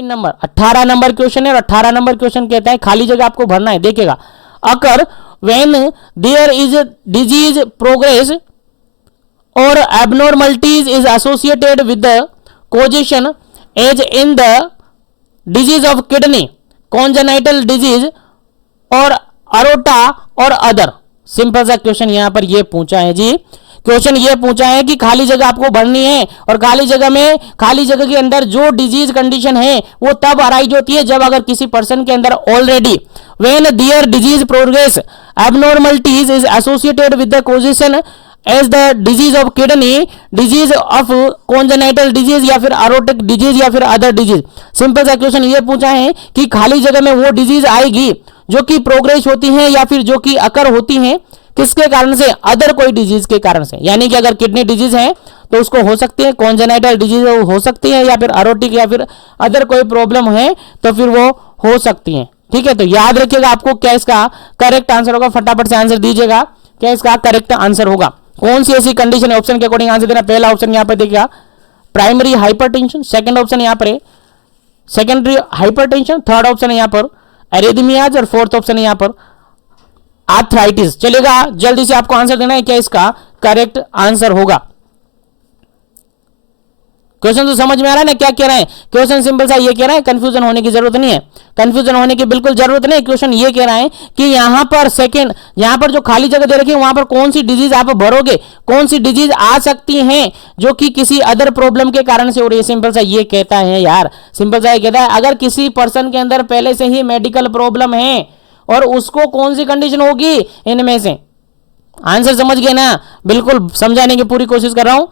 18 number 18 number question है और 18 number question कहता है खाली जगह आपको भरना है। देखिएगा, occur when there is disease progress और abnormalities is associated with the coarctation as in the disease of kidney, congenital disease और अरोटा और अदर। सिंपल सा क्वेश्चन यहां पर ये पूछा है जी। क्वेश्चन ये पूछा है कि खाली जगह आपको भरनी है और खाली जगह के अंदर जो डिजीज कंडीशन है वो तब अराइज होती है जब अगर किसी पर्सन के अंदर already when there disease progress abnormalities is associated with the coarctation as the disease of kidney, disease of congenital disease या फिर अरोटिक डिजीज या फिर अदर डिजीज। सिंपल सा क्वेश्चन ये पूछा है कि खाली जगह में वो डिजीज आएगी जो कि प्रोग्रेस होती है या फिर जो कि अकर होती है किसके कारण से, अदर कोई डिजीज के कारण से। यानी कि अगर किडनी डिजीज है तो उसको हो सकती है, कॉन्जेनाइटल डिजीज हो सकती है या फिर अरोटिक या फिर अदर कोई प्रॉब्लम है तो फिर वो हो सकती है। ठीक है, तो याद रखिएगा आपको क्या इसका करेक्ट आंसर होगा। फटाफट से आंसर दीजिएगा, क्या इसका करेक्ट आंसर होगा। कौन सी ऐसी कंडीशन है, ऑप्शन के अकॉर्डिंग आंसर देना। पहला ऑप्शन यहां पर देखिएगा प्राइमरी हाइपरटेंशन, सेकंड ऑप्शन यहां पर है सेकेंडरी हाइपरटेंशन, थर्ड ऑप्शन है यहां पर एरिथमियाज और फोर्थ ऑप्शन है यहां पर आर्थराइटिस। चलेगा, जल्दी से आपको आंसर देना है क्या इसका करेक्ट आंसर होगा। क्वेश्चन तो समझ में आ रहा है ना क्या कह रहा है। क्वेश्चन सिंपल सा ये कह रहा है, कंफ्यूजन होने की जरूरत नहीं है, कंफ्यूजन होने की बिल्कुल जरूरत नहीं। क्वेश्चन ये कह रहा है कि यहां पर जो खाली जगह दे रखी है वहां पर कौन सी डिजीज आप भरोगे, कौन सी डिजीज आ सकती हैं जो कि किसी अदर प्रॉब्लम के कारण से हो रही है। सिंपल सा ये कहता है यार, सिंपल सा ये कहता है अगर किसी पर्सन के अंदर पहले से ही मेडिकल प्रॉब्लम है और उसको कौन सी कंडीशन होगी इनमें से। आंसर समझ गए ना, बिल्कुल समझाने की पूरी कोशिश कर रहा हूं,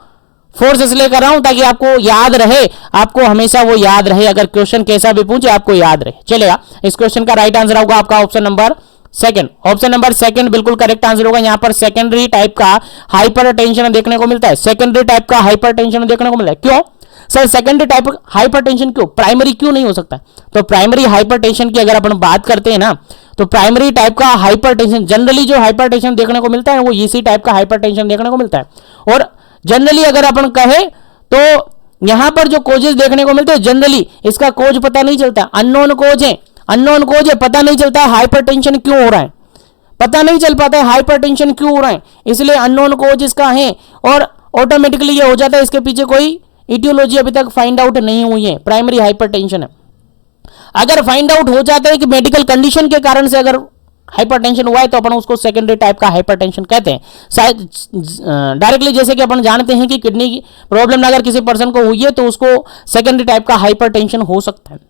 फोर्स इसलिए कर रहा हूं ताकि आपको याद रहे, आपको हमेशा वो याद रहे, अगर क्वेश्चन कैसा भी पूछे आपको याद रहे। चलेगा, इस क्वेश्चन का राइट आंसर होगा आपका option number second. Option number second बिल्कुल करेक्ट आंसर होगा। यहां पर सेकेंडरी टाइप का हाइपरटेंशन देखने को मिलता है, सेकेंडरी टाइप का हाइपरटेंशन देखने को मिलता है। क्यों सर सेकेंडरी टाइप हाइपरटेंशन क्यों, प्राइमरी क्यों नहीं हो सकता। तो प्राइमरी हाइपरटेंशन की अगर अपन बात करते हैं ना तो प्राइमरी टाइप का हाइपरटेंशन जनरली जो हाइपरटेंशन देखने को मिलता है वो इसी टाइप का हाइपरटेंशन देखने को मिलता है। और जनरली अगर अपन कहे तो यहां पर जो कोजेस देखने को मिलते हैं जनरली इसका कोज पता नहीं चलता, अननोन कोज है, पता नहीं चलता है हाइपरटेंशन क्यों हो रहा है, पता नहीं चल पाता है हाइपरटेंशन क्यों हो रहा है, इसलिए अननोन कोज इसका है और ऑटोमेटिकली ये हो जाता है। इसके पीछे कोई इटियोलॉजी अभी तक फाइंड आउट नहीं हुई है, प्राइमरी हाइपरटेंशन है। अगर फाइंड आउट हो जाता है कि मेडिकल कंडीशन के कारण से अगर हाइपरटेंशन हुआ है तो अपन उसको सेकेंडरी टाइप का हाइपरटेंशन कहते हैं। शायद डायरेक्टली जैसे कि अपन जानते हैं कि किडनी की प्रॉब्लम अगर किसी पर्सन को हुई है तो उसको सेकेंडरी टाइप का हाइपरटेंशन हो सकता है।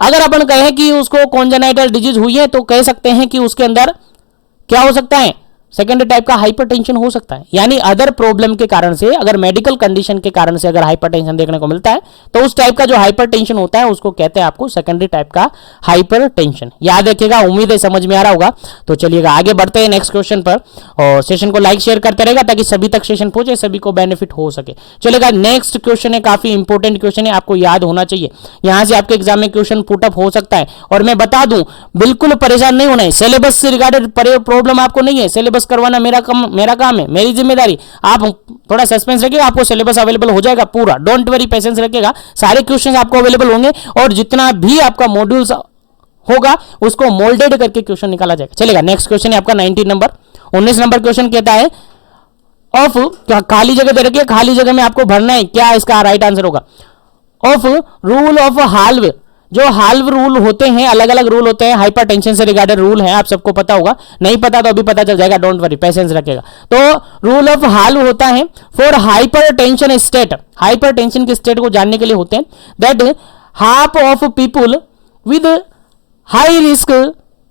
अगर अपन कहें कि उसको कॉन्जेनाइटल डिजीज हुई है तो कह सकते हैं कि उसके अंदर क्या हो सकता है, सेकेंडरी टाइप का हाइपरटेंशन हो सकता है। यानी अदर प्रॉब्लम के कारण से, अगर मेडिकल कंडीशन के कारण से अगर हाइपरटेंशन देखने को मिलता है तो उस टाइप का जो हाइपरटेंशन होता है उसको कहते हैं आपको सेकेंडरी टाइप का हाइपरटेंशन। याद रखिएगा, उम्मीद है समझ में आ रहा होगा। तो चलिएगा आगे बढ़ते हैं नेक्स्ट क्वेश्चन पर और सेशन को लाइक शेयर करते रहेगा ताकि सभी तक सेशन पहुंचे, सभी को बेनिफिट हो सके। चलेगा, नेक्स्ट क्वेश्चन है, काफी इंपॉर्टेंट क्वेश्चन है, आपको याद होना चाहिए। यहां से आपके एग्जाम में क्वेश्चन पुटअप हो सकता है और मैं बता दूं बिल्कुल परेशान नहीं होना है, सिलेबस से रिगार्डेड प्रॉब्लम आपको नहीं है, सिलेबस करवाना मेरा काम है, मेरी जिम्मेदारी। आप थोड़ा सस्पेंस रखिएगा, आपको सिलेबस अवेलेबल हो जाएगा पूरा, डोंट वरी, पेशेंस रखिएगा, सारे क्वेश्चंस आपको अवेलेबल होंगे और जितना भी आपका मॉड्यूल्स होगा उसको मोल्डेड करके क्वेश्चन निकाला जाएगा। चलेगा, नेक्स्ट क्वेश्चन है आपका 19 नंबर। 19 नंबर क्वेश्चन कहता है ऑफ, खाली जगह दे रखी है, खाली जगह में आपको भरना है, क्या इसका राइट आंसर होगा। ऑफ रूल ऑफ हाल्व, जो हाल्व रूल होते हैं, अलग अलग रूल होते हैं, हाइपरटेंशन से रिगार्डेड रूल है, आप सबको पता होगा, नहीं पता तो अभी पता चल जाएगा, डोंट वरी, पेशेंस रखिएगा। तो रूल ऑफ हाल्व होता है फॉर हाइपरटेंशन स्टेट, हाइपरटेंशन के स्टेट को जानने के लिए होते हैं, that half of people with high risk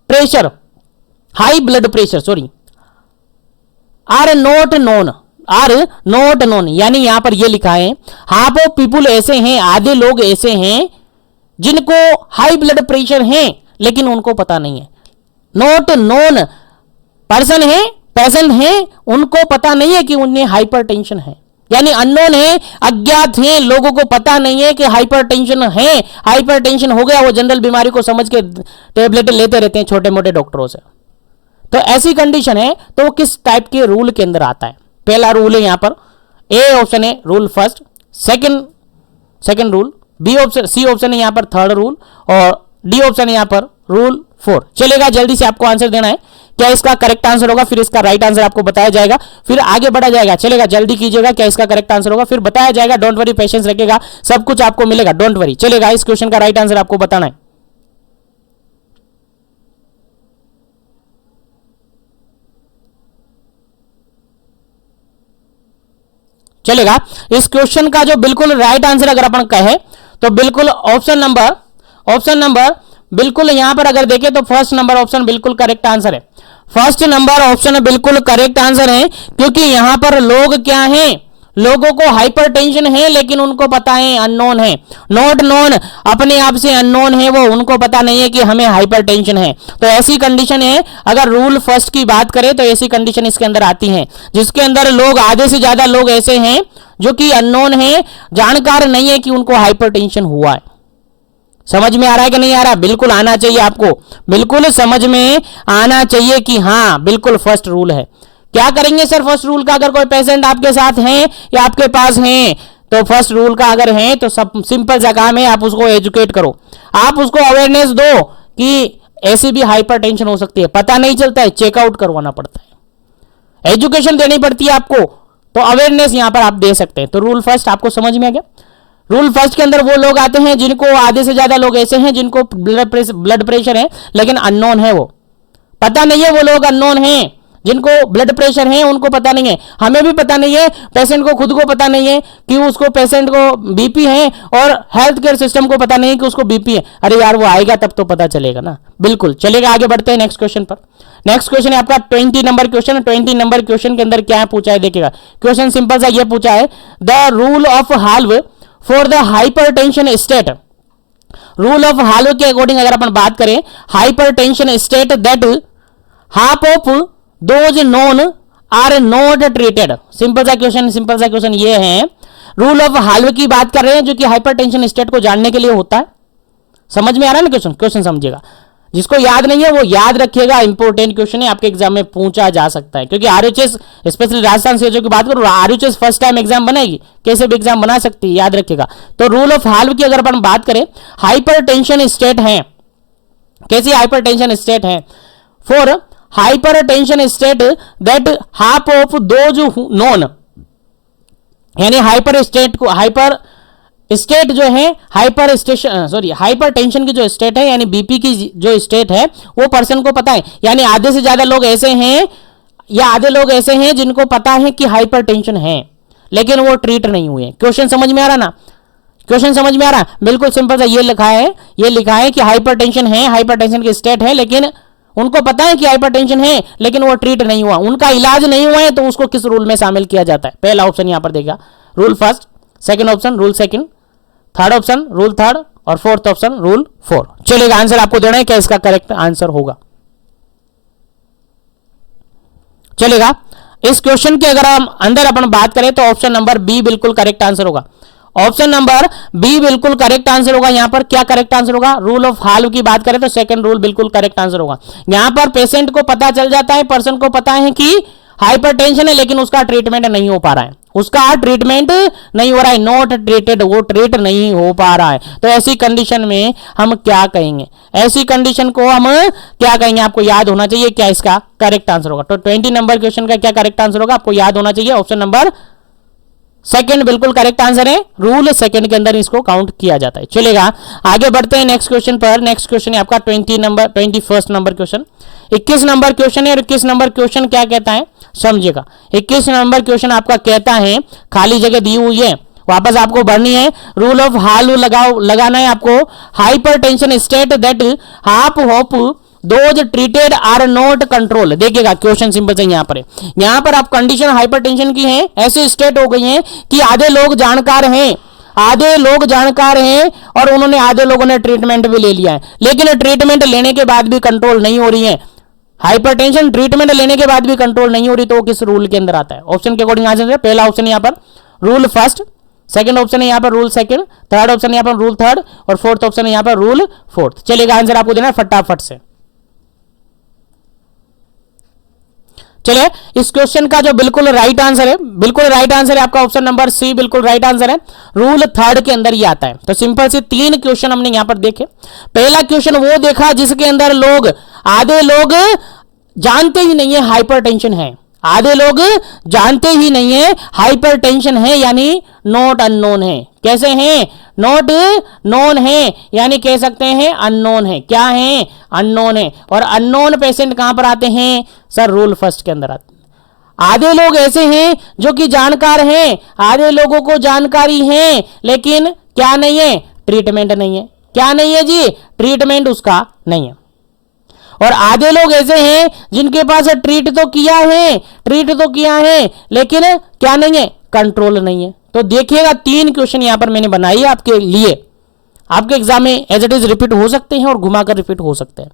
pressure, high blood pressure sorry, are not known, यानी यहां पर यह लिखा है हाफ ऑफ पीपुल ऐसे हैं, आधे लोग ऐसे हैं जिनको हाई ब्लड प्रेशर है लेकिन उनको पता नहीं है। नॉट नोन पर्सन है, पेशेंट है, उनको पता नहीं है कि उन्हें हाइपरटेंशन है, यानी अननोन है, अज्ञात है, लोगों को पता नहीं है कि हाइपरटेंशन है, हाइपरटेंशन हो गया, वो जनरल बीमारी को समझ के टेबलेट लेते रहते हैं छोटे मोटे डॉक्टरों से। तो ऐसी कंडीशन है तो वो किस टाइप के रूल के अंदर आता है। पहला रूल है यहां पर ए ऑप्शन है rule first, second rule B option, C option है यहाँ पर थर्ड रूल, और डी ऑप्शन है यहाँ पर रूल 4। चलेगा, जल्दी से आपको आंसर देना है, क्या इसका करेक्ट आंसर होगा, फिर इसका राइट आंसर आपको बताया जाएगा, फिर आगे बढ़ा जाएगा। चलेगा, जल्दी कीजिएगा, क्या इसका करेक्ट आंसर होगा, फिर बताया जाएगा। डोंट वरी, पेशेंस रखिएगा, सब कुछ आपको मिलेगा, डोंट वरी। चलेगा, इस क्वेश्चन का राइट आंसर आपको बताना है। चलेगा, इस क्वेश्चन का जो बिल्कुल राइट आंसर अगर अपन कहे तो बिल्कुल ऑप्शन नंबर बिल्कुल यहां पर अगर देखें तो फर्स्ट नंबर ऑप्शन बिल्कुल करेक्ट आंसर है। फर्स्ट नंबर ऑप्शन बिल्कुल करेक्ट आंसर है, क्योंकि यहां पर लोग क्या हैं, लोगों को हाइपरटेंशन है लेकिन उनको पता है अननोन है, नॉट नोन, अपने आप से अननोन है वो, उनको पता नहीं है कि हमें हाइपरटेंशन है। तो ऐसी कंडीशन है, अगर रूल फर्स्ट की बात करें तो ऐसी कंडीशन इसके अंदर आती है, जिसके अंदर लोग, आधे से ज्यादा लोग ऐसे हैं जो कि अननोन है, जानकार नहीं है कि उनको हाइपरटेंशन हुआ है। समझ में आ रहा है कि नहीं आ रहा? बिल्कुल आना चाहिए आपको, बिल्कुल समझ में आना चाहिए कि हाँ बिल्कुल फर्स्ट रूल है। क्या करेंगे सर फर्स्ट रूल का? अगर कोई पेशेंट आपके साथ हैं या आपके पास हैं तो फर्स्ट रूल का अगर है तो सब सिंपल सा काम है, आप उसको एजुकेट करो, आप उसको अवेयरनेस दो कि ऐसी भी हाइपरटेंशन हो सकती है, पता नहीं चलता है, चेकआउट करवाना पड़ता है, एजुकेशन देनी पड़ती है आपको, तो अवेयरनेस यहां पर आप दे सकते हैं। तो रूल फर्स्ट आपको समझ में आ गया। रूल फर्स्ट के अंदर वो लोग आते हैं जिनको, आधे से ज्यादा लोग ऐसे हैं जिनको ब्लड प्रेशर है लेकिन अननोन है, वो पता नहीं है, वो लोग अननोन हैं जिनको ब्लड प्रेशर है, उनको पता नहीं है, हमें भी पता नहीं है, पेशेंट को खुद को पता नहीं है कि उसको, पेशेंट को बीपी है, और हेल्थ केयर सिस्टम को पता नहीं है कि उसको बीपी है। अरे यार वो आएगा तब तो पता चलेगा ना। बिल्कुल चलेगा, आगे बढ़ते हैं नेक्स्ट क्वेश्चन पर। नेक्स्ट क्वेश्चन है आपका 20 नंबर क्वेश्चन। 20 नंबर क्वेश्चन के अंदर क्या है पूछा है, देखिएगा क्वेश्चन सिंपल सा ये पूछा है, the rule of halves for the hypertension state. Rule of halves के अकॉर्डिंग अगर अपन बात करें, hypertension state that half of those known are not treated. Simple सा क्वेश्चन ये है, रूल ऑफ हाल्व की बात कर रहे हैं जो कि हाइपरटेंशन स्टेट को जानने के लिए होता है। समझ में आ रहा है ना क्वेश्चन समझिएगा, जिसको याद नहीं है वो याद रखिएगा, इंपॉर्टेंट क्वेश्चन है, आपके एग्जाम में पूछा जा सकता है। क्योंकि आरएचएस, स्पेशली राजस्थान से जो की बात करूं, आरएचएस फर्स्ट टाइम एग्जाम बनाएगी, कैसे भी एग्जाम बना सकती है, याद रखिएगा। तो रूल ऑफ हाल्व की अगर अपन बात करें, हाइपरटेंशन स्टेट है, कैसी हाइपरटेंशन स्टेट है, for hypertension state that half of those known, यानी हाइपर स्टेट को, हाइपर स्टेट जो है, हाइपरटेंशन की जो स्टेट है यानी बीपी की जो स्टेट है वो पर्सन को पता है, यानी आधे से ज्यादा लोग ऐसे हैं या आधे लोग ऐसे हैं जिनको पता है कि हाइपरटेंशन है लेकिन वो ट्रीट नहीं हुए। क्वेश्चन समझ में आ रहा ना? क्वेश्चन समझ में आ रहा? बिल्कुल सिंपल सा ये लिखा है कि हाइपरटेंशन है, हाइपरटेंशन की स्टेट है, लेकिन उनको पता है कि हाइपरटेंशन है लेकिन वो ट्रीट नहीं हुआ, उनका इलाज नहीं हुआ है, तो उसको किस रूल में शामिल किया जाता है? पहला ऑप्शन यहां पर देगा rule first, second option rule second, third option rule third, और फोर्थ ऑप्शन रूल 4। चलेगा, आंसर आपको देना है, क्या इसका करेक्ट आंसर होगा। चलेगा, इस क्वेश्चन के अगर हम अंदर अपन बात करें तो ऑप्शन नंबर बी बिल्कुल करेक्ट आंसर होगा। ऑप्शन नंबर बी बिल्कुल करेक्ट आंसर होगा। यहां पर क्या करेक्ट आंसर होगा? रूल ऑफ हाल्व की बात करें तो सेकंड रूल बिल्कुल करेक्ट आंसर होगा। यहां पर पेशेंट को पता चल जाता है, पर्सन को पता है कि हाइपरटेंशन है लेकिन उसका ट्रीटमेंट नहीं हो पा रहा है, उसका ट्रीटमेंट नहीं हो रहा है, नॉट ट्रीटेड, वो ट्रीट नहीं हो पा रहा है। तो ऐसी कंडीशन में हम क्या कहेंगे? ऐसी कंडीशन को हम क्या कहेंगे? आपको याद होना चाहिए क्या इसका करेक्ट आंसर होगा। तो 20 नंबर क्वेश्चन का क्या करेक्ट आंसर होगा आपको याद होना चाहिए, ऑप्शन नंबर सेकंड बिल्कुल करेक्ट आंसर है, रूल सेकंड के अंदर इसको काउंट किया जाता है। चलेगा, आगे बढ़ते हैं नेक्स्ट क्वेश्चन पर। नेक्स्ट क्वेश्चन है आपका 21 नंबर क्वेश्चन। 21 नंबर क्वेश्चन है, और 21 नंबर क्वेश्चन क्या कहता है समझिएगा। 21 नंबर क्वेश्चन आपका कहता है, खाली जगह दी हुई है, वापस आपको भरनी है, रूल ऑफ हाल्व लगाना है आपको। Hypertension state that half of those treated are not control. देखिएगा क्वेश्चन सिंपल से यहां पर है, यहां पर आप कंडीशन हाइपरटेंशन की है, ऐसे स्टेट हो गई है कि आधे लोग जानकार हैं, और उन्होंने, आधे लोगों ने ट्रीटमेंट भी ले लिया है, लेकिन ट्रीटमेंट लेने के बाद भी कंट्रोल नहीं हो रही है। हाइपरटेंशन ट्रीटमेंट लेने के बाद भी कंट्रोल नहीं हो रही, तो वो किस रूल के अंदर आता है? ऑप्शन के अकॉर्डिंग आंसर है, पहला ऑप्शन यहां पर रूल फर्स्ट, सेकंड ऑप्शन है यहां पर रूल सेकंड, थर्ड ऑप्शन यहां पर रूल थर्ड, और फोर्थ ऑप्शन है यहां पर रूल फोर्थ। चलेगा, आंसर आपको देना है फटाफट से। चलिए, इस क्वेश्चन का जो बिल्कुल राइट आंसर है, बिल्कुल राइट आंसर है आपका ऑप्शन नंबर सी, बिल्कुल राइट आंसर है। रूल थर्ड के अंदर ये आता है। तो सिंपल से 3 क्वेश्चन हमने यहां पर देखे। पहला क्वेश्चन वो देखा जिसके अंदर आधे लोग जानते ही नहीं है हाइपरटेंशन है, आधे लोग जानते ही नहीं है हाइपरटेंशन है, यानी नॉट अननोन है। कैसे हैं? नॉट नोन है, यानी कह सकते हैं अननोन है। क्या है? अननोन है। और अननोन पेशेंट कहां पर आते हैं सर? रूल फर्स्ट के अंदर आते हैं। आधे लोग ऐसे हैं जो कि जानकार हैं, आधे लोगों को जानकारी है लेकिन क्या नहीं है? ट्रीटमेंट नहीं है। क्या नहीं है जी? ट्रीटमेंट उसका नहीं है। और आधे लोग ऐसे हैं जिनके पास ट्रीट तो किया है लेकिन क्या नहीं है? कंट्रोल नहीं है। तो देखिएगा 3 क्वेश्चन यहां पर मैंने बनाई आपके लिए, आपके एग्जाम में एज इट इज रिपीट हो सकते हैं और घुमाकर रिपीट हो सकते हैं।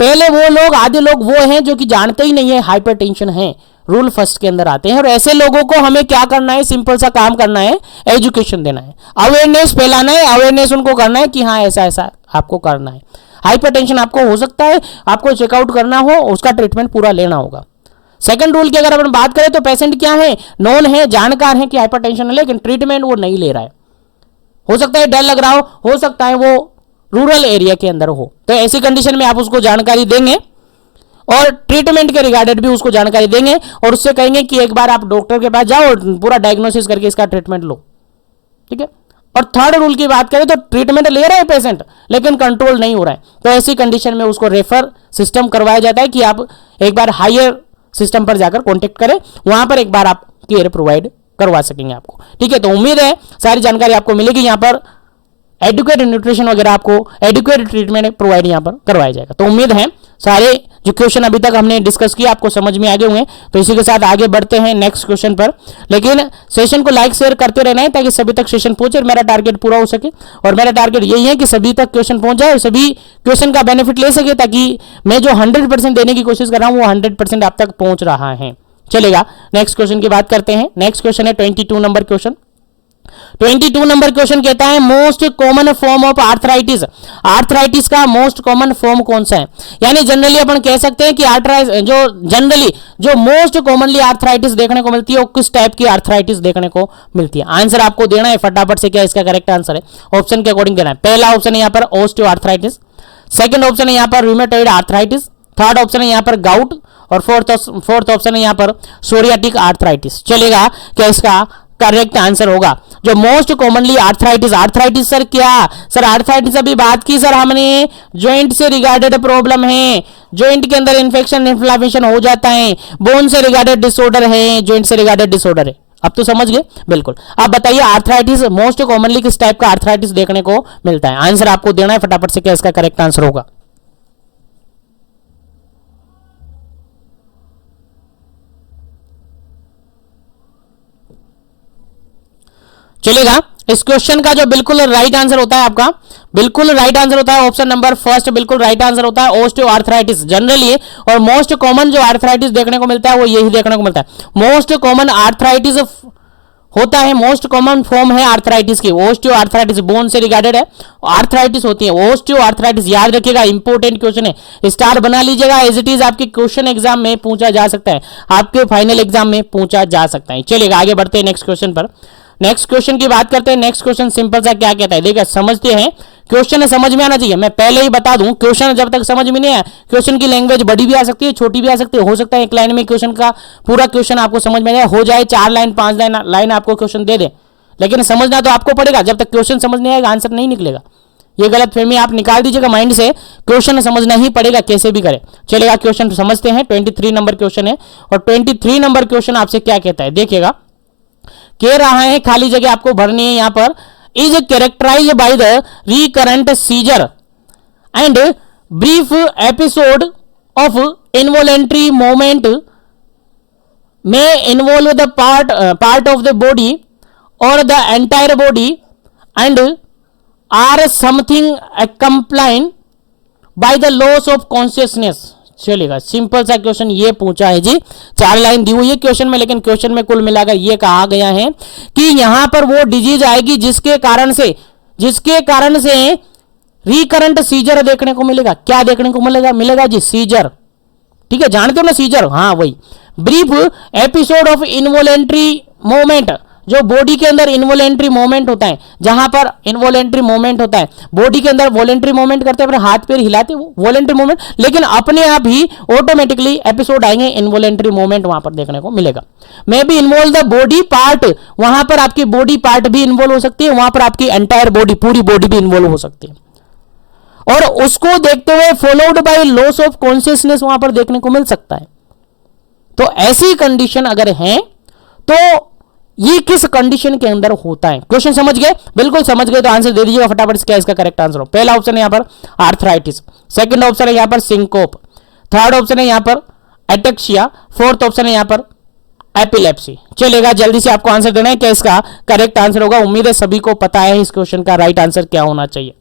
पहले वो लोग, आधे लोग वो हैं जो कि जानते ही नहीं है हाइपरटेंशन है, रूल फर्स्ट के अंदर आते हैं। और ऐसे लोगों को हमें क्या करना है? सिंपल सा काम करना है, एजुकेशन देना है, अवेयरनेस फैलाना है, अवेयरनेस उनको करना है कि हाँ ऐसा ऐसा आपको करना है। हाइपरटेंशन आपको हो सकता है, आपको चेकआउट करना हो, उसका ट्रीटमेंट पूरा लेना होगा। सेकंड रूल की अगर अपन बात करें तो पेशेंट क्या है? नोन है, जानकार है कि हाइपरटेंशन है, लेकिन ट्रीटमेंट वो नहीं ले रहा है। हो सकता है डर लग रहा हो सकता है वो रूरल एरिया के अंदर हो। तो ऐसी कंडीशन में आप उसको जानकारी देंगे और ट्रीटमेंट के रिगार्डेड भी उसको जानकारी देंगे और उससे कहेंगे कि एक बार आप डॉक्टर के पास जाओ और पूरा डायग्नोसिस करके इसका ट्रीटमेंट लो। ठीक है। और थर्ड रूल की बात करें तो ट्रीटमेंट ले रहा है पेशेंट लेकिन कंट्रोल नहीं हो रहा है, तो ऐसी कंडीशन में उसको रेफर सिस्टम करवाया जाता है कि आप एक बार हायर सिस्टम पर जाकर कांटेक्ट करें, वहां पर एक बार आप केयर प्रोवाइड करवा सकेंगे आपको। ठीक है। तो उम्मीद है सारी जानकारी आपको मिलेगी। यहां पर एडुकेट न्यूट्रिशन वगैरह आपको एडुकेट ट्रीटमेंट प्रोवाइड यहां पर करवाया जाएगा। तो उम्मीद है सारे जो क्वेश्चन अभी तक हमने डिस्कस किया आपको समझ में आ गए होंगे। तो इसी के साथ आगे बढ़ते हैं नेक्स्ट क्वेश्चन पर, लेकिन सेशन को लाइक शेयर करते रहना है ताकि सभी तक सेशन पहुंचे और मेरा टारगेट पूरा हो सके। और मेरा टारगेट यही है कि सभी तक क्वेश्चन पहुंच जाए और सभी क्वेश्चन का बेनिफिट ले सके, ताकि मैं जो 100% देने की कोशिश कर रहा हूं वो 100% आप तक पहुंच रहा है। चलेगा, नेक्स्ट क्वेश्चन की बात करते हैं। नेक्स्ट क्वेश्चन है 22 नंबर क्वेश्चन। 22 नंबर क्वेश्चन कहता है most common form of arthritis. Arthritis का मोस्ट कॉमन फॉर्म कौन सा है? यानी जनरली अपन कह सकते हैं कि जो मोस्ट कॉमनली आर्थराइटिस देखने को मिलती है वो किस टाइप की आर्थराइटिस देखने को मिलती है? आंसर आपको देना है फटाफट से, क्या इसका करेक्ट आंसर है, ऑप्शन के अकॉर्डिंग देना है। पहला ऑप्शन है यहाँ पर ऑस्टियो आर्थराइटिस, सेकंड ऑप्शन है यहाँ पर रूमेटॉइड आर्थराइटिस, थर्ड ऑप्शन है यहाँ पर गाउट और फोर्थ ऑप्शन है यहाँ पर सोरियाटिक आर्थराइटिस। चलेगा, क्या इसका करेक्ट आंसर होगा जो मोस्ट कॉमनली आर्थराइटिस सर क्या? सर आर्थराइटिस अभी बात की सर हमने, जॉइंट से रिगार्डेड प्रॉब्लम है, जॉइंट के अंदर इन्फेक्शन इन्फ्लामेशन हो जाता है, बोन से रिगार्डेड डिसऑर्डर है, जॉइंट से रिगार्डेड डिसऑर्डर है। अब तो समझ गए बिल्कुल। अब बताइए आर्थराइटिस मोस्ट कॉमनली किस टाइप का आर्थराइटिस देखने को मिलता है? आंसर आपको देना है फटाफट से, क्या इसका करेक्ट आंसर होगा? चलेगा, इस क्वेश्चन का जो बिल्कुल राइट आंसर होता है आपका, बिल्कुल राइट आंसर होता है ऑप्शन नंबर फर्स्ट, बिल्कुल राइट आंसर होता है ओस्टियो आर्थराइटिस जनरली। और मोस्ट कॉमन जो आर्थराइटिस देखने को मिलता है वो यही देखने को मिलता है। मोस्ट कॉमन आर्थराइटिस होता है, मोस्ट कॉमन फॉर्म है आर्थराइटिस की ओस्टियो आर्थराइटिस, बोन से रिगार्डेड है आर्थराइटिस होती है ओस्टियो आर्थराइटिस। याद रखिएगा, इंपॉर्टेंट क्वेश्चन है, स्टार बना लीजिएगा, एज इट इज आपके क्वेश्चन एग्जाम में पूछा जा सकता है, आपके फाइनल एग्जाम में पूछा जा सकता है। चलिएगा, आगे बढ़ते हैं नेक्स्ट क्वेश्चन पर। नेक्स्ट क्वेश्चन की बात करते हैं। नेक्स्ट क्वेश्चन सिंपल सा क्या कहता है, देखिए समझते हैं, क्वेश्चन समझ में आना चाहिए। मैं पहले ही बता दूं, क्वेश्चन जब तक समझ में नहीं आया, क्वेश्चन की लैंग्वेज बड़ी भी आ सकती है, छोटी भी आ सकती है। हो सकता है एक लाइन में क्वेश्चन का पूरा क्वेश्चन आपको समझ में हो जाए, 4 लाइन 5 लाइन आपको क्वेश्चन दे दे, लेकिन समझना तो आपको पड़ेगा। जब तक क्वेश्चन समझ नहीं आएगा आंसर नहीं निकलेगा। ये गलत फहमी आप निकाल दीजिएगा माइंड से, क्वेश्चन समझना ही पड़ेगा कैसे भी करें। चलेगा, क्वेश्चन समझते हैं। 23 नंबर क्वेश्चन है और 23 नंबर क्वेश्चन आपसे क्या कहता है, देखिएगा। कह रहा है खाली जगह आपको भरनी है यहां पर, is characterise by the recurrent seizure and brief episode of involuntary movement में involve the part of the body और the entire body and are something accompanied by the loss of consciousness. चलेगा, सिंपल सा question ये पूछा है जी, 4 line दी हुई है question में, लेकिन क्वेश्चन में कुल मिलाकर ये कहा गया है कि यहां पर वो डिजीज आएगी जिसके कारण से रिकरेंट सीजर देखने को मिलेगा। क्या देखने को मिलेगा जी? सीजर। ठीक है, जानते हो ना सीजर, हाँ वही। Brief episode of involuntary movement, जो बॉडी के अंदर इनवॉलेंट्री मूवमेंट होता है, जहां पर इनवॉलेंट्री मूवमेंट होता है, बॉडी के अंदर वॉलेंट्री मूवमेंट करते हैं, अपने हाथ पैर हिलाते वो वॉलेंट्री मूवमेंट, लेकिन अपने आप ही ऑटोमेटिकली एपिसोड आएंगे, इनवॉलेंट्री मूवमेंट वहां पर देखने को मिलेगा। May be involve the body part, वहां पर आपकी बॉडी पार्ट भी इन्वॉल्व हो सकती है, वहां पर आपकी एंटायर बॉडी, पूरी बॉडी भी इन्वॉल्व हो सकती है, और उसको देखते हुए followed by loss of consciousness वहां पर देखने को मिल सकता है। तो ऐसी कंडीशन अगर है तो ये किस कंडीशन के अंदर होता है? क्वेश्चन समझ गए? बिल्कुल समझ गए तो आंसर दे दीजिएगा फटाफट से, क्या इसका करेक्ट आंसर हो। पहला ऑप्शन है यहां पर आर्थराइटिस, सेकंड ऑप्शन है यहां पर सिंकोप, थर्ड ऑप्शन है यहां पर एटेक्सिया, फोर्थ ऑप्शन है यहां पर एपिलेप्सी। चलेगा, जल्दी से आपको आंसर देना है, क्या इसका करेक्ट आंसर होगा। उम्मीद है सभी को पता है इस क्वेश्चन का राइट आंसर क्या होना चाहिए।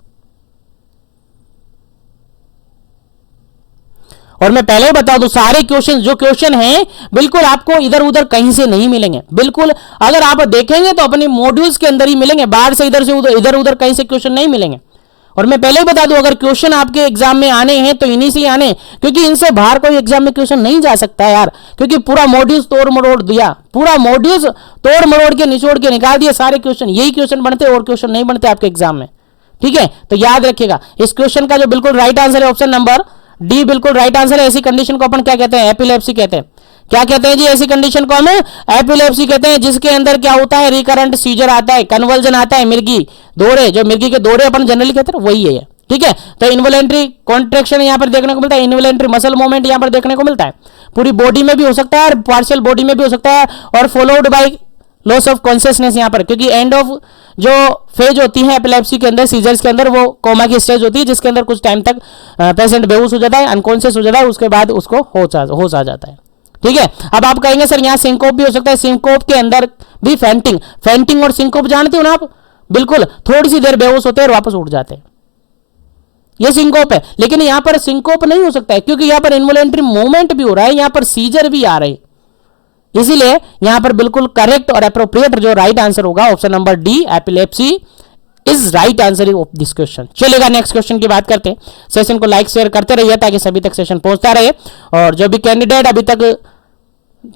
और मैं पहले ही बता दूं, सारे क्वेश्चन जो क्वेश्चन हैं बिल्कुल आपको इधर उधर कहीं से नहीं मिलेंगे, बिल्कुल अगर आप देखेंगे तो अपने मॉड्यूल्स के अंदर ही मिलेंगे, बाहर से इधर उधर कहीं से क्वेश्चन नहीं मिलेंगे। और मैं पहले ही बता दूं, अगर क्वेश्चन आपके एग्जाम में आने हैं तो इन्हीं से आने, क्योंकि इनसे बाहर कोई एग्जाम में क्वेश्चन नहीं जा सकता यार, क्योंकि पूरा मॉड्यूल्स तोड़ मरोड़ दिया, पूरा मॉड्यूल्स तोड़ मरोड़ के निचोड़ के निकाल दिए सारे क्वेश्चन, यही क्वेश्चन बनते और क्वेश्चन नहीं बनते आपके एग्जाम में। ठीक है, तो याद रखिएगा इस क्वेश्चन का जो बिल्कुल राइट आंसर है ऑप्शन नंबर डी बिल्कुल राइट आंसर है। ऐसी कंडीशन को अपन क्या कहते हैं? एपिलेप्सी कहते हैं। क्या कहते हैं जी? ऐसी कंडीशन को हमें एपिलेप्सी कहते हैं, जिसके अंदर क्या होता है? रिकरेंट सीजर आता है, कन्वर्जन आता है, मिर्गी दौरे, जो मिर्गी के दौरे अपन जनरली कहते हैं वही है। ठीक है, तो इनवॉलेंट्री कॉन्ट्रैक्शन यहां पर देखने को मिलता है, इनवॉलेंट्री मसल मूवमेंट यहां पर देखने को मिलता है, पूरी बॉडी में भी हो सकता है और पार्शियल बॉडी में भी हो सकता है, और followed by loss of consciousness यहां पर, क्योंकि एंड ऑफ जो फेज होती है एपिलेप्सी के अंदर, सीजर्स के अंदर, वो कोमा की स्टेज होती है, जिसके अंदर कुछ टाइम तक पेशेंट बेहोश हो जाता है, अनकॉन्शियस हो जाता है, उसके बाद उसको होश आ जाता है। ठीक है, अब आप कहेंगे सर यहाँ सिंकोप भी हो सकता है, सिंकोप के अंदर भी फेंटिंग और सिंकोप जानते हो ना आप, बिल्कुल थोड़ी सी देर बेहोश होते हैं और वापस उठ जाते हैं, ये सिंकोप है। लेकिन यहां पर सिंकोप नहीं हो सकता है, क्योंकि यहां पर इनवॉलेंट्री मूवमेंट भी हो रहा है, यहां पर सीजर भी आ रहे हैं, इसीलिए यहां पर बिल्कुल करेक्ट और एप्रोप्रिएट जो राइट आंसर होगा option number D, epilepsy is right answer of this question. चलेगा, नेक्स्ट क्वेश्चन की बात करते हैं। सेशन को लाइक शेयर करते रहिए ताकि सभी तक सेशन पहुंचता रहे, और जो भी कैंडिडेट अभी तक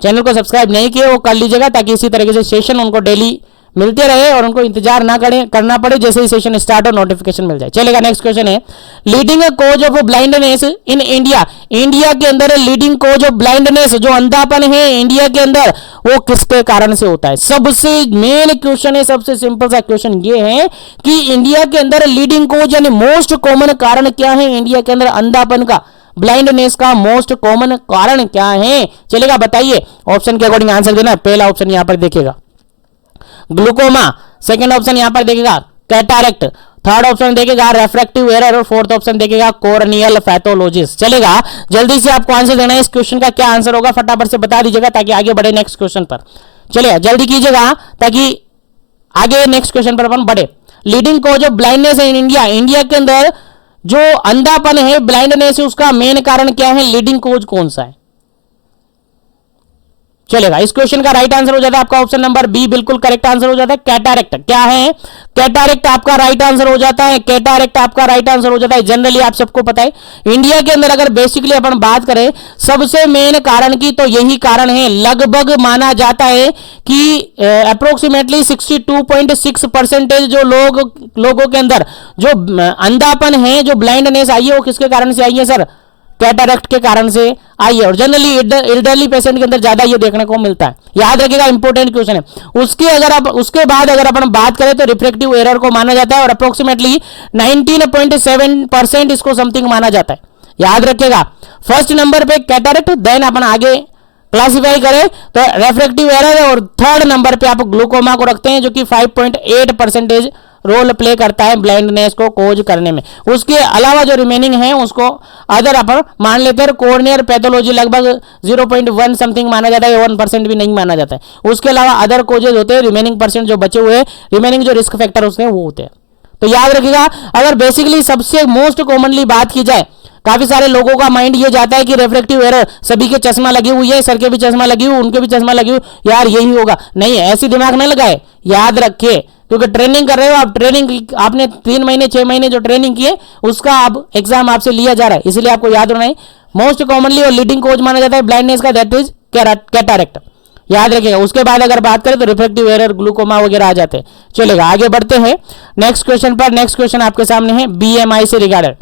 चैनल को सब्सक्राइब नहीं किए वो कर लीजिएगा, ताकि इसी तरीके से सेशन उनको डेली मिलते रहे और उनको इंतजार ना करना पड़े, जैसे ही सेशन स्टार्ट हो नोटिफिकेशन मिल जाए। चलेगा, नेक्स्ट क्वेश्चन है, leading cause of blindness in India. India के अंदर लीडिंग कॉज ऑफ ब्लाइंडनेस, जो अंधापन है इंडिया के अंदर, वो किसके कारण से होता है? सबसे मेन क्वेश्चन है, सबसे सिंपल सा क्वेश्चन ये है कि इंडिया के अंदर लीडिंग कॉज यानी मोस्ट कॉमन कारण क्या है इंडिया के अंदर अंधापन का, ब्लाइंडनेस का मोस्ट कॉमन कारण क्या है? चलेगा, बताइए, ऑप्शन के अकॉर्डिंग आंसर देना। पहला ऑप्शन यहां पर देखेगा ग्लूकोमा, सेकंड ऑप्शन यहां पर देखेगा कैटारेक्ट, थर्ड ऑप्शन देखेगा रेफ्रैक्टिव एरर, और फोर्थ ऑप्शन देखेगा कॉर्नियल पैथोलॉजीज। चलेगा, जल्दी से आपको आंसर देना है, इस क्वेश्चन का क्या आंसर होगा फटाफट से बता दीजिएगा ताकि आगे बढ़े नेक्स्ट क्वेश्चन पर। चलिए जल्दी कीजिएगा ताकि आगे नेक्स्ट क्वेश्चन पर अपन बढ़े। Leading cause of blindness in India, India के अंदर जो अंधापन है, ब्लाइंडनेस है, उसका मेन कारण क्या है? लीडिंग कॉज कौन सा है? चलेगा, इस क्वेश्चन का राइट आंसर हो जाता है आपका ऑप्शन नंबर बी, बिल्कुल करेक्ट आंसर हो जाता है कैटारेक्ट। क्या है? कैटारेक्ट आपका राइट आंसर हो जाता है, कैटारेक्ट आपका राइट आंसर हो जाता है। जनरली आप सबको पता है इंडिया के अंदर अगर बेसिकली अपन बात करें सबसे मेन कारण की, तो यही कारण है। लगभग माना जाता है कि अप्रोक्सीमेटली 62.6% जो लोगों के अंदर जो अंधापन है, जो ब्लाइंडनेस आई है, वो किसके कारण से आई है सर? कैटरेक्ट के कारण से आई है, और जनरली एल्डरली पेशेंट के अंदर ज्यादा ये देखने को मिलता है। याद रखिएगा, इंपॉर्टेंट क्वेश्चन है। उसके बाद अगर अपन बात करें तो रिफ्रैक्टिव एरर को माना जाता है, और अप्रोक्सीमेटली 19.7% इसको समथिंग माना जाता है। याद रखिएगा, फर्स्ट नंबर पे कैटरेक्ट, देन अपन आगे क्लासिफाई करें तो रिफ्रैक्टिव एरर है, और थर्ड नंबर पे आप ग्लूकोमा को रखते हैं, जो कि 5.8% रोल प्ले करता है ब्लाइंडनेस को कोज करने में। उसके अलावा जो रिमेनिंग है उसको अदर अपन मान लेते हैं। कॉर्नियल पैथोलॉजी लगभग 0.1 समथिंग माना जाता है, 1% भी नहीं माना जाता है। उसके अलावा अदर कोजेज होते हैं, रिमेनिंग परसेंट जो बचे हुए, रिमेनिंग जो रिस्क फैक्टर होते हैं वो होते हैं। तो याद रखिएगा, अगर बेसिकली सबसे मोस्ट कॉमनली बात की जाए, काफी सारे लोगों का माइंड ये जाता है कि रिफ्रैक्टिव एरर, सभी के चश्मा लगी हुई है, सर के भी चश्मा लगी हुई, उनके भी चश्मा लगी हुई, यार यही होगा। नहीं, ऐसी दिमाग न लगाए, याद रखिए, क्योंकि ट्रेनिंग कर रहे हो आप, ट्रेनिंग आपने 3 महीने 6 महीने जो ट्रेनिंग की है उसका अब एग्जाम आपसे लिया जा रहा है, इसलिए आपको याद होना है। मोस्ट कॉमनली और लीडिंग कोज माना जाता है ब्लाइंडनेस का, दैट इज कैटरैक्ट, याद रखिएगा। उसके बाद अगर बात करें तो रिफ्रैक्टिव एरर, ग्लूकोमा वगैरह आ जाते हैं। चलेगा, आगे बढ़ते हैं नेक्स्ट क्वेश्चन पर। नेक्स्ट क्वेश्चन आपके सामने है बीएमआई से रिगार्डेड।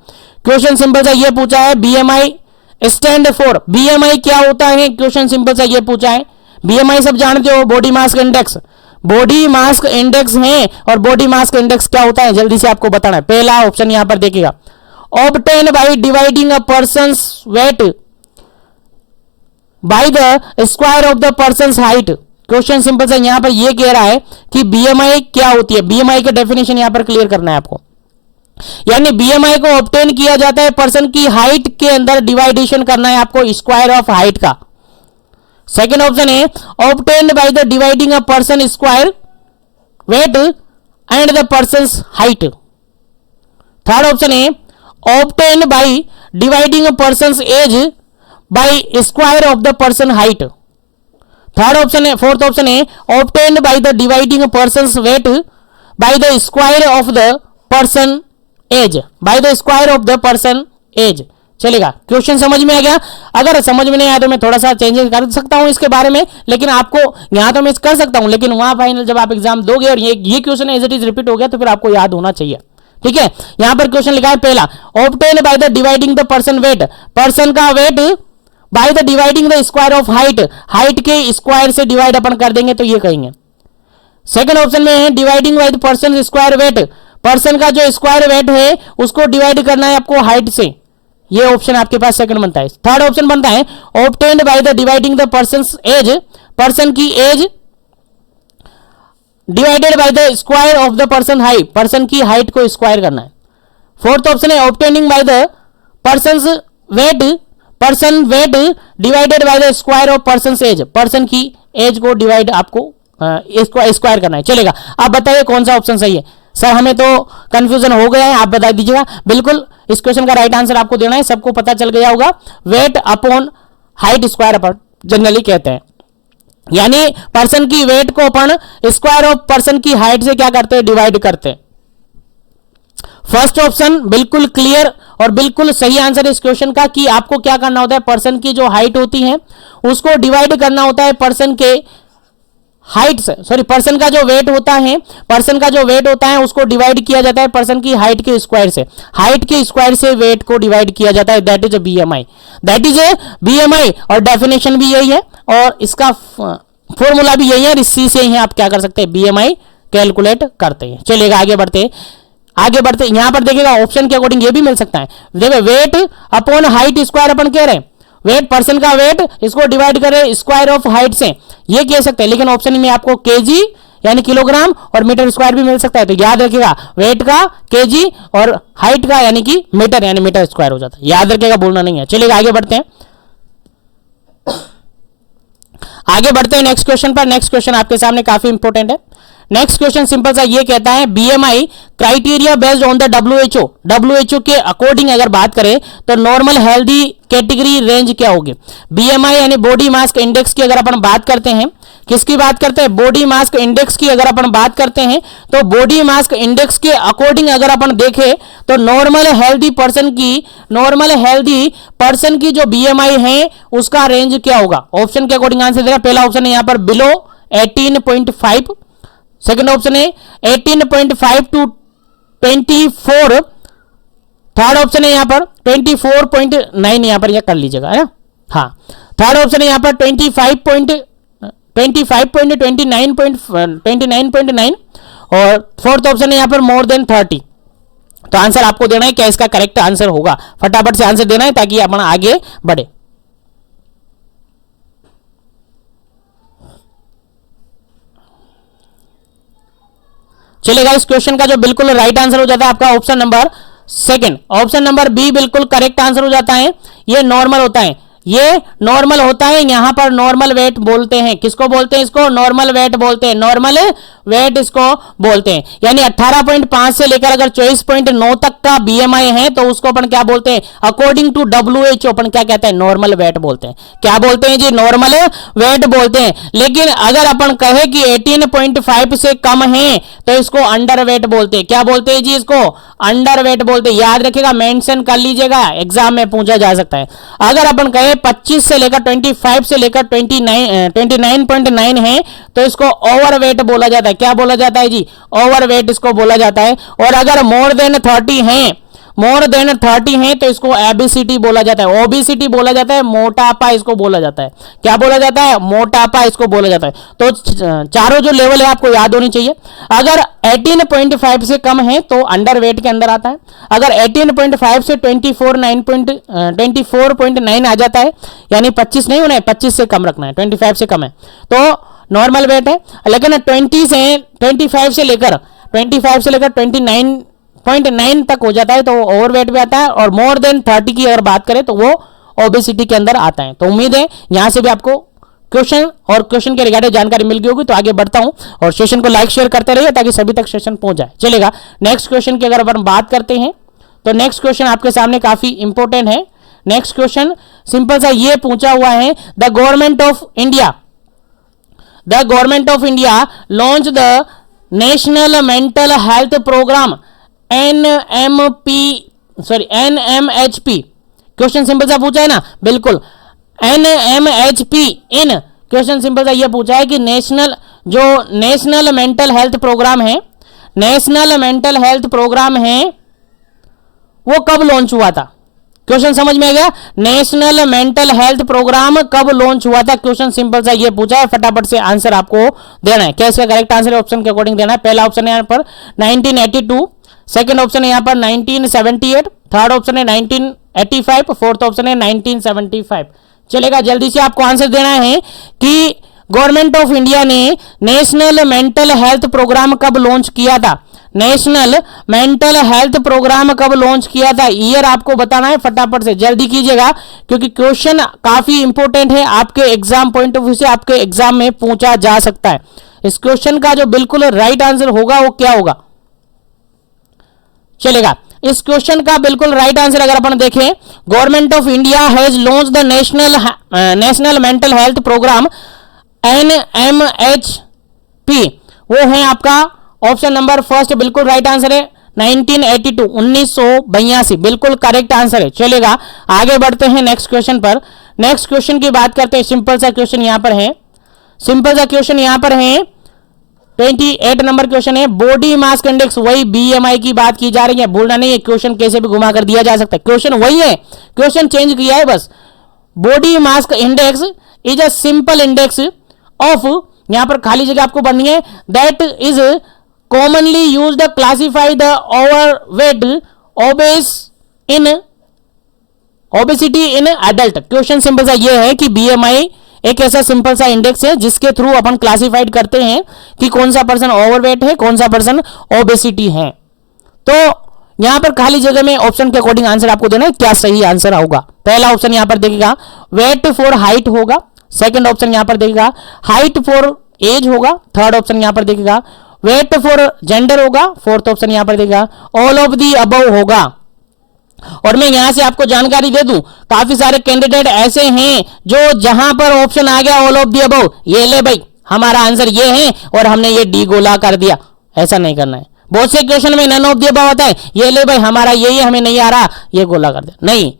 क्वेश्चन सिंपल सा ये पूछा है, बीएमआई स्टैंड फॉर, बीएमआई क्या होता है, क्वेश्चन सिंपल सा ये पूछा है। बीएमआई सब जानते हो, body mass index, body mass index है। और बॉडी मास इंडेक्स क्या होता है जल्दी से आपको बताना है। पहला ऑप्शन यहां पर देखिएगा, obtain by dividing a person's wait by the square of the persons height. Question simple सा यहां पर यह कह रहा है कि बीएमआई क्या होती है। बीएमआई का डेफिनेशन यहां पर क्लियर करना है आपको, यानी बीएमआई को ऑब्टेन किया जाता है पर्सन की हाइट के अंदर डिवाइडेशन करना है आपको स्क्वायर ऑफ हाइट का। सेकेंड ऑप्शन है obtain by the dividing a person square weight and the person height. Third option है obtain by dividing a person age by square of the person height. Third option है, fourth option है obtain by the dividing person weight by the square of the person age, by the square of the person age. चलेगा, question समझ में आ गया। अगर समझ में नहीं आया तो मैं थोड़ा सा चेंजेस कर सकता हूं इसके बारे में, लेकिन आपको यहां तो मैं कर सकता हूं, लेकिन वहां फाइनल जब आप एग्जाम दोगे और ये question as it is repeat हो गया तो फिर आपको याद होना चाहिए। ठीक है, यहां पर क्वेश्चन लिखा है पहला, obtain by the dividing the person weight, person का weight by the dividing the square of height, height के स्क्वायर से डिवाइड अपन कर देंगे तो ये कहेंगे। सेकंड ऑप्शन में है dividing by the person square weight, person का जो स्क्वायर वेट है उसको डिवाइड करना है आपको हाइट से, ये ऑप्शन आपके पास सेकंड बनता है। थर्ड ऑप्शन बनता है obtained by the dividing the person age, person की age divided by the square of the person height, person की हाइट को स्क्वायर करना है। फोर्थ ऑप्शन है obtaining by the person weight, person weight divided by the square of person age, person की age को divide आपको square करना है। चलेगा, आप बताइए कौन सा ऑप्शन सही है। सर हमें तो कंफ्यूजन हो गया है, आप बता दीजिएगा। बिल्कुल इस क्वेश्चन का राइट आंसर आपको देना है, सबको पता चल गया होगा। Weight upon height square upon generally कहते हैं, यानी पर्सन की वेट को अपन स्क्वायर ऑफ पर्सन की हाइट से क्या करते हैं, डिवाइड करते हैं। फर्स्ट ऑप्शन बिल्कुल क्लियर और बिल्कुल सही आंसर इस क्वेश्चन का कि आपको क्या करना होता है, पर्सन की जो हाइट होती है उसको डिवाइड करना होता है पर्सन के हाइट से, सॉरी पर्सन का जो वेट होता है, पर्सन का जो वेट होता है उसको डिवाइड किया जाता है पर्सन की हाइट के स्क्वायर से, हाइट के स्क्वायर से वेट को डिवाइड किया जाता है, that is BMI, that is BMI. और डेफिनेशन भी यही है और इसका फॉर्मूला भी यही है, इसी से ही आप क्या कर सकते हैं, बीएमआई कैलकुलेट करते हैं। चलिएगा आगे बढ़ते आगे बढ़ते, यहां पर देखिएगा ऑप्शन के अकॉर्डिंग ये भी मिल सकता है। देखिए weight upon height square upon कह रहे हैं, वेट पर्सन का वेट इसको डिवाइड करें स्क्वायर ऑफ हाइट से, ये कह सकते हैं, लेकिन ऑप्शन में आपको केजी यानी किलोग्राम और मीटर स्क्वायर भी मिल सकता है। तो याद रखिएगा वेट का केजी और हाइट का यानी कि मीटर यानी मीटर स्क्वायर हो जाता है, याद रखिएगा, बोलना नहीं है। चलिएगा आगे बढ़ते हैं, आगे बढ़ते हैं नेक्स्ट क्वेश्चन पर। नेक्स्ट क्वेश्चन आपके सामने काफी इंपॉर्टेंट है। नेक्स्ट क्वेश्चन सिंपल सा ये कहता है BMI criteria based on the WHO, WHO के अकॉर्डिंग अगर बात करें तो नॉर्मल हेल्दी कैटेगरी रेंज क्या होगी। बीएमआई यानी बॉडी मास इंडेक्स की अगर अपन बात करते हैं, किसकी बात करते हैं, बॉडी मास इंडेक्स की अगर अपन बात करते हैं तो बॉडी मास इंडेक्स के अकॉर्डिंग अगर अपन देखें तो नॉर्मल हेल्दी पर्सन की जो बीएमआई है उसका रेंज क्या होगा। ऑप्शन के अकॉर्डिंग आंसर दे रहा है। पहला ऑप्शन है यहां पर बिलो 18.5, सेकेंड ऑप्शन है 18.5 टू 24, थर्ड ऑप्शन है यहां पर 24.9, यहां पर यह कर लीजिएगा है ना, हाँ थर्ड ऑप्शन है यहां पर 25.29.9 और फोर्थ ऑप्शन है यहां पर मोर देन 30। तो आंसर आपको देना है, क्या इसका करेक्ट आंसर होगा, फटाफट से आंसर देना है ताकि अपन आगे बढ़े। चलेगा, इस क्वेश्चन का जो बिल्कुल राइट आंसर हो जाता है आपका option number second, option number B बिल्कुल करेक्ट आंसर हो जाता है। ये नॉर्मल होता है, ये नॉर्मल होता है, यहां पर नॉर्मल वेट बोलते हैं, किसको बोलते हैं, इसको नॉर्मल वेट बोलते हैं, नॉर्मल वेट इसको बोलते हैं। यानी 18.5 से लेकर अगर 24.9 तक का बीएमआई है तो उसको अपन क्या बोलते हैं, अकॉर्डिंग टू WHO अपन क्या कहते हैं, नॉर्मल वेट बोलते हैं। क्या बोलते हैं जी, नॉर्मल वेट बोलते हैं। लेकिन अगर अपन कहे कि 18.5 से कम है तो इसको अंडर वेट बोलते हैं। क्या बोलते हैं जी, इसको अंडर वेट बोलते हैं। याद रखिएगा, मेंशन कर लीजिएगा, एग्जाम में पूछा जा सकता है। अगर अपन कहे 25 से लेकर 25 से लेकर 29.9 है तो इसको ओवरवेट बोला जाता है। क्या बोला जाता है जी, ओवरवेट इसको बोला जाता है। और अगर मोर देन 30 है तो इसको एबिसिटी बोला जाता है, ओबिसिटी बोला जाता है, मोटापा इसको बोला जाता है। क्या बोला जाता है, मोटापा इसको बोला जाता है। तो चारों जो लेवल है आपको याद होनी चाहिए। अगर 18.5 से कम है तो अंडर वेट के अंदर आता है। अगर 18.5 से 24.9 आ जाता है, यानी 25 नहीं होना है, 25 से कम रखना है, 25 से कम है तो नॉर्मल वेट है। लेकिन 25 से लेकर 29.9 तक हो जाता है तो वो ओवरवेट भी आता है। और मोर देन 30 की अगर बात करें तो वो ओबेसिटी के अंदर आता है। तो उम्मीद है यहां से भी आपको क्वेश्चन और क्वेश्चन के रिगार्डिंग जानकारी मिल गई होगी। तो आगे बढ़ता हूं और सेशन को लाइक शेयर करते रहिए ताकि सभी तक सेशन पहुंच जाए। चलेगा, नेक्स्ट क्वेश्चन की अगर अपन बात करते हैं तो नेक्स्ट क्वेश्चन आपके सामने काफी इंपॉर्टेंट है। नेक्स्ट क्वेश्चन सिंपल सा ये पूछा हुआ है, the government of India launch the national mental health programme NMHP। Question simple सा पूछा है ना, बिल्कुल NMHP इन क्वेश्चन सिंपल सा ये पूछा है कि नेशनल मेंटल हेल्थ प्रोग्राम है वो कब लॉन्च हुआ था। क्वेश्चन समझ में आ गया, नेशनल मेंटल हेल्थ प्रोग्राम कब लॉन्च हुआ था। क्वेश्चन सिंपल सा ये पूछा है, फटाफट से आंसर आपको देना है। क्या इसका करेक्ट आंसर है, ऑप्शन के अकॉर्डिंग देना है। पहला ऑप्शन है यहाँ पर 1982, सेकंड ऑप्शन है यहाँ पर 1978, थर्ड ऑप्शन है 1985, फोर्थ ऑप्शन है 1975। चलेगा, जल्दी से आपको आंसर देना है कि गवर्नमेंट ऑफ इंडिया ने नेशनल मेंटल हेल्थ प्रोग्राम कब लॉन्च किया था। नेशनल मेंटल हेल्थ प्रोग्राम कब लॉन्च किया था, ईयर आपको बताना है। फटाफट से जल्दी कीजिएगा क्योंकि क्वेश्चन काफी इंपॉर्टेंट है, आपके एग्जाम पॉइंट ऑफ व्यू से आपके एग्जाम में पूछा जा सकता है। इस क्वेश्चन का जो बिल्कुल राइट आंसर होगा वो क्या होगा। चलेगा, इस क्वेश्चन का बिल्कुल राइट आंसर अगर अपन देखें, government of India has launch the national mental health programme NMHP, वो है आपका ऑप्शन नंबर फर्स्ट, बिल्कुल राइट आंसर है 1982, 1982, बिल्कुल करेक्ट आंसर है। चलेगा, आगे बढ़ते हैं नेक्स्ट क्वेश्चन पर। नेक्स्ट क्वेश्चन की बात करते हैं, सिंपल सा क्वेश्चन यहां पर है, 28 नंबर क्वेश्चन है, बॉडी मास इंडेक्स, वही BMI की बात की जा रही है, भूलना नहीं है। क्वेश्चन कैसे भी घुमा कर दिया जा सकता है, क्वेश्चन वही है, क्वेश्चन चेंज किया है बस। Body mass index is a simple index of, यहां पर खाली जगह आपको बननी है, that is commonly used classify the overweight obesity in adult. Question simple सा ये है कि BMI एक ऐसा सिंपल सा इंडेक्स है जिसके थ्रू अपन क्लासिफाइड करते हैं कि कौन सा पर्सन ओवरवेट है, कौन सा पर्सन ओबेसिटी है। तो यहां पर खाली जगह में ऑप्शन के अकॉर्डिंग आंसर आपको देना है, क्या सही आंसर होगा। पहला ऑप्शन यहां पर देखिएगा वेट फॉर हाइट होगा, सेकंड ऑप्शन यहां पर देखिएगा हाइट फॉर एज होगा, थर्ड ऑप्शन यहां पर देखिएगा वेट फॉर जेंडर होगा, फोर्थ ऑप्शन यहां पर देखिएगा ऑल ऑफ दी अबव होगा। और मैं यहां से आपको जानकारी दे दूं, काफी सारे कैंडिडेट ऐसे हैं जो जहां पर ऑप्शन आ गया ऑल ऑफ दी अबव, ये ले भाई हमारा आंसर ये है और हमने ये डी गोला कर दिया, ऐसा नहीं करना है। बहुत से क्वेश्चन में नन ऑफ दी अबव आता है, ये ले भाई हमारा यही है, हमें नहीं आ रहा, ये गोला कर दिया। नहीं,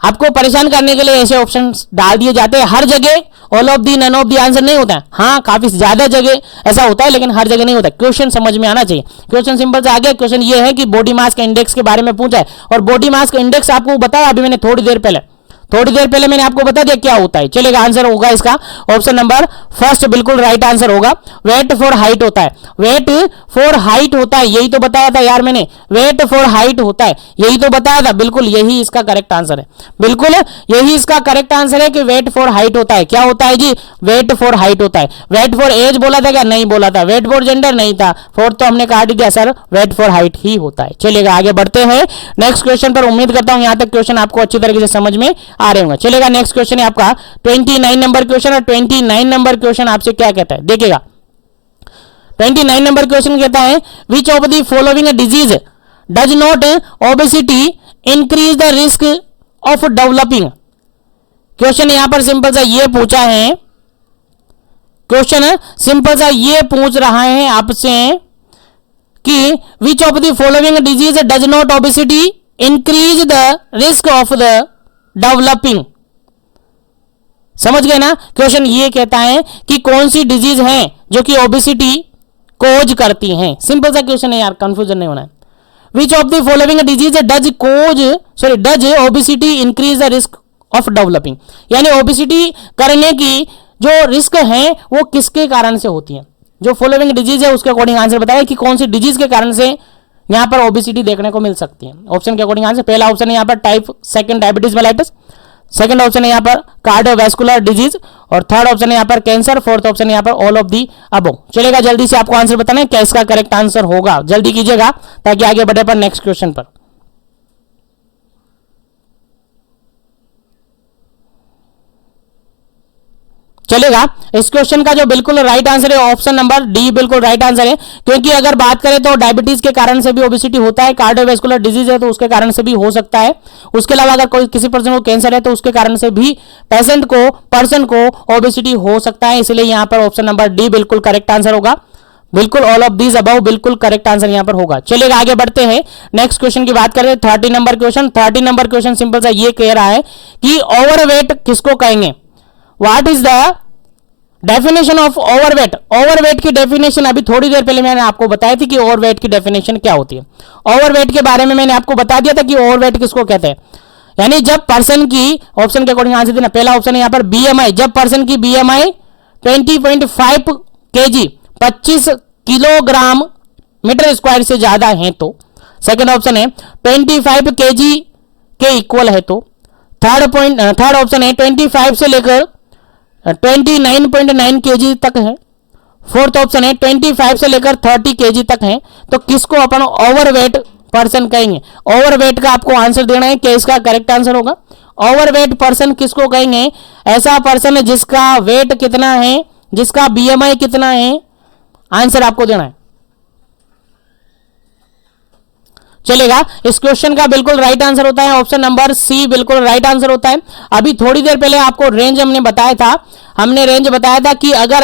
आपको परेशान करने के लिए ऐसे ऑप्शन डाल दिए जाते हैं। हर जगह all of the none of the answer नहीं होता है, हाँ काफी ज्यादा जगह ऐसा होता है लेकिन हर जगह नहीं होता। क्वेश्चन समझ में आना चाहिए। क्वेश्चन सिंपल से आ गया, क्वेश्चन ये है कि बॉडी मास का इंडेक्स के बारे में पूछा है और बॉडी मास का इंडेक्स आपको बताया अभी मैंने थोड़ी देर पहले मैंने आपको बता दिया क्या होता है। चलेगा, आंसर होगा इसका ऑप्शन नंबर फर्स्ट, बिल्कुल राइट आंसर होगा। वेट फॉर हाइट होता है, वेट फॉर हाइट होता है, यही तो बताया था यार मैंने, वेट फॉर हाइट होता है, यही तो बताया था, बिल्कुल यही इसका करेक्ट आंसर है, बिल्कुल यही इसका करेक्ट आंसर है कि वेट फॉर हाइट होता है। क्या होता है जी, वेट फॉर हाइट होता है। वेट फॉर एज बोला था क्या, नहीं बोला था। वेट फॉर जेंडर नहीं था, फोर्थ तो हमने काट दिया सर, वेट फॉर हाइट ही होता है। चलेगा, आगे बढ़ते हैं नेक्स्ट क्वेश्चन पर। उम्मीद करता हूं यहां तक क्वेश्चन आपको अच्छी तरीके से समझ में आ रहे होंगे। चलेगा, नेक्स्ट क्वेश्चन है आपका 29 नंबर क्वेश्चन और 29 नंबर क्वेश्चन आपसे क्या कहता है, देखिएगा 29 नंबर क्वेश्चन कहता है which of the following disease does not obesity increase the risk of developing. Question यहां पर सिंपल सा ये पूछा है, क्वेश्चन सिंपल सा ये पूछ रहा है आपसे कि which of the following disease does not obesity increase the risk of the developing. समझ गए ना? क्वेश्चन ये कहता है कि कौन सी डिजीज है जो कि ओबेसिटी कोज करती हैं। सिंपल सा क्वेश्चन है यार, कंफ्यूजन नहीं होना है। Which of the following disease does obesity increase the risk of developing, यानी ओबेसिटी करने की जो रिस्क है वो किसके कारण से होती है। जो फॉलोइंग डिजीज है उसके अकॉर्डिंग आंसर बताया कि कौन सी डिजीज के कारण से यहां पर ओबेसिटी देखने को मिल सकती है। ऑप्शन के अकॉर्डिंग आंसर, पहला ऑप्शन है यहां पर type second diabetes mellitus, second option है यहां पर कार्डियोवैस्कुलर डिजीज, और थर्ड ऑप्शन है यहां पर कैंसर, फोर्थ ऑप्शन है यहां पर ऑल ऑफ दी अबव। चलेगा, जल्दी से आपको आंसर बताना है क्या इसका करेक्ट आंसर होगा, जल्दी कीजिएगा ताकि आगे बढ़े पर नेक्स्ट क्वेश्चन पर। चलेगा, इस क्वेश्चन का जो बिल्कुल राइट आंसर है ऑप्शन नंबर डी बिल्कुल राइट आंसर है, क्योंकि अगर बात करें तो डायबिटीज के कारण से भी ओबेसिटी होता है, कार्डियोवैस्कुलर डिजीज है तो उसके कारण से भी हो सकता है, उसके अलावा अगर कोई किसी पर्सन को कैंसर है तो उसके कारण से भी पर्सन को ओबेसिटी हो सकता है। इसलिए यहां पर ऑप्शन नंबर डी बिल्कुल करेक्ट आंसर होगा, बिल्कुल ऑल ऑफ दीज अबव बिल्कुल करेक्ट आंसर यहां पर होगा। चलिएगा, आगे बढ़ते हैं, नेक्स्ट क्वेश्चन की बात करें। 30 number question, 30 number question simple सा ये कह रहा है कि ओवरवेट किसको कहेंगे। What is the definition of overweight. Overweight की डेफिनेशन अभी थोड़ी देर पहले मैंने आपको बताई थी कि ओवरवेट की डेफिनेशन क्या होती है। ओवरवेट के बारे में मैंने आपको बता दिया था कि ओवरवेट किसको कहते हैं, यानी जब पर्सन की, ऑप्शन के अकॉर्डिंग आंसर देना, पहला ऑप्शन है यहां पर बीएमआई, जब पर्सन की BMI 20.5 KG 25 kilogram metre square से ज्यादा है तो। सेकंड ऑप्शन है 25 केजी के इक्वल है तो। थर्ड ऑप्शन है 25 से लेकर 29.9 केजी तक है। फोर्थ ऑप्शन है 25 से लेकर 30 केजी तक है। तो किसको अपन ओवरवेट पर्सन कहेंगे। ओवरवेट का आपको आंसर देना है कि इसका करेक्ट आंसर होगा। ओवरवेट पर्सन किसको कहेंगे, ऐसा पर्सन है जिसका वेट कितना है, जिसका बीएमआई कितना है, आंसर आपको देना है। चलेगा, इस क्वेश्चन का बिल्कुल राइट आंसर होता है ऑप्शन नंबर सी बिल्कुल राइट आंसर होता है। अभी थोड़ी देर पहले आपको रेंज हमने बताया था, कि अगर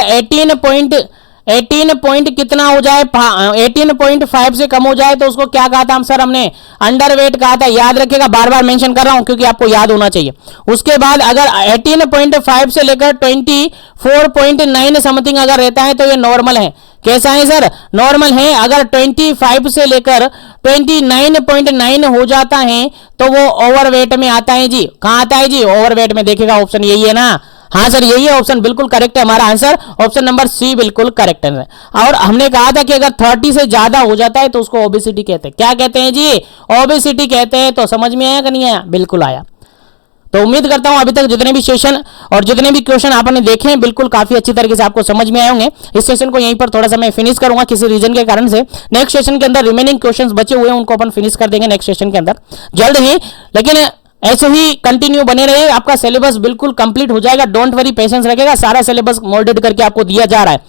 18 पॉइंट कितना हो जाए, 18.5 से कम हो जाए तो उसको क्या कहा था सर, हमने अंडरवेट कहा था। याद रखिएगा, बार बार मेंशन कर रहा हूं क्योंकि आपको याद होना चाहिए। उसके बाद अगर 18.5 से लेकर 24.9 समथिंग अगर रहता है तो ये नॉर्मल है। कैसा है सर, नॉर्मल है। अगर 25 से लेकर 29.9 हो जाता है तो वो ओवरवेट में आता है जी। कहां आता है जी, ओवरवेट में। देखिएगा ऑप्शन यही है ना, हाँ सर यही है ऑप्शन, बिल्कुल करेक्ट है हमारा आंसर, ऑप्शन नंबर सी बिल्कुल करेक्ट है। और हमने कहा था कि अगर 30 से ज्यादा हो जाता है तो उसको ओबेसिटी कहते हैं। क्या कहते हैं जी, ओबेसिटी कहते हैं। तो समझ में आया कि नहीं आया, बिल्कुल आया। तो उम्मीद करता हूं अभी तक जितने भी सेशन और जितने भी क्वेश्चन आपने देखे हैं बिल्कुल काफी अच्छी तरीके से आपको समझ में आए होंगे। इस सेशन को यहीं पर थोड़ा सा मैं फिनिश करूंगा किसी रीजन के कारण से। नेक्स्ट सेशन के अंदर रिमेनिंग क्वेश्चंस बचे हुए हैं उनको अपन फिनिश कर देंगे नेक्स्ट सेशन के अंदर जल्द ही। लेकिन ऐसे ही कंटिन्यू बने रहे, आपका सिलेबस बिल्कुल कंप्लीट हो जाएगा। डोंट वरी, पेशेंस रखेगा, सारा सिलेबस मोल्डेड करके आपको दिया जा रहा है।